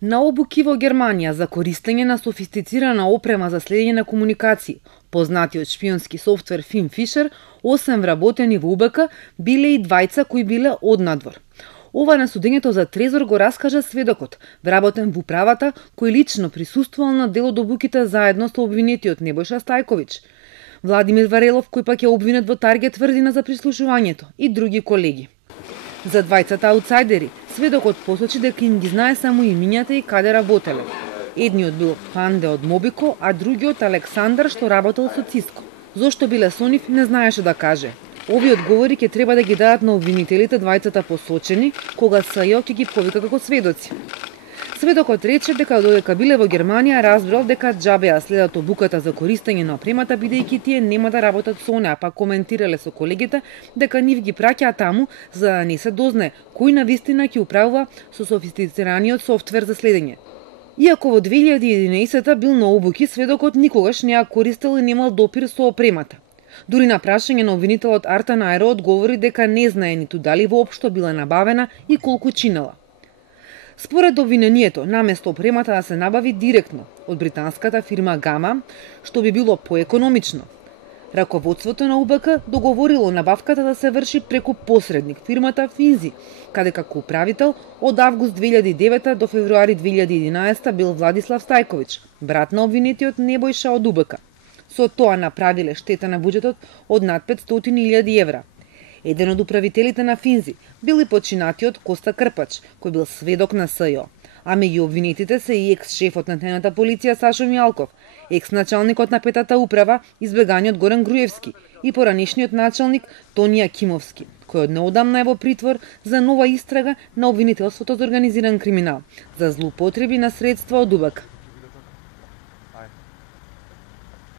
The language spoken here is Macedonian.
На обуки во Германија за користење на софистицирана опрема за следење на комуникации, познатиот шпионски софтвер FinFisher, освен вработени во УБК, биле и двајца кои биле однадвор. Ова на судењето за Трезор го раскажа сведокот, вработен во управата, кој лично присуствувал на дел од обуките заедно со обвинетиот Небојша Стајковиќ. Владимир Варелов, кој пак е обвинет во Таргет тврдина за прислушувањето, и други колеги. За двајцата аутсайдери, сведокот посочи дека им ги знае само имињата и каде работеле. Едниот бил Фанде од Мобико, а другиот Александар што работел со Циско. Зошто биле со нив, не знаеше да каже. Овие одговори ќе треба да ги дадат на обвинителите двајцата посочени, кога СЈО ќе ги повика како сведоци. Сведокот рече дека додека биле во Германија разбрал дека џабе ја следат обуката за користење на опремата, бидејќи тие нема да работат со неа, па коментирале со колегите дека нив ги праќаат таму за да не се дознае кој навистина ќе управува со софистицираниот софтвер за следење. Иако во 2011 бил на обуки, сведокот никогаш не ја користел и немал допир со опремата. Дури на прашање на обвинителот Артан Ајро одговори дека не знае ниту дали воопшто била набавена и колку чинела. Според обвинението, наместо опремата да се набави директно од британската фирма Гама, што би било поекономично, раководството на УБК договорило набавката да се врши преку посредник, фирмата Финзи, каде како управител од август 2009 до февруари 2011 бил Владислав Стајковиќ, брат на обвинетиот Небојша од УБК. Со тоа направиле штета на буџетот од над 500.000 евра. Еден од управителите на Финзи бил и починатиот Коста Крпач, кој бил сведок на СЈО. А меѓу обвинетите се и екс-шефот на тајната полиција Сашо Мијалков, екс-началникот на петата управа избеганиот Горан Груевски и поранешниот началник Тони Акимовски, кој однеодамна е во притвор за нова истрага на обвинителството за организиран криминал, за злоупотреби на средства од УБК.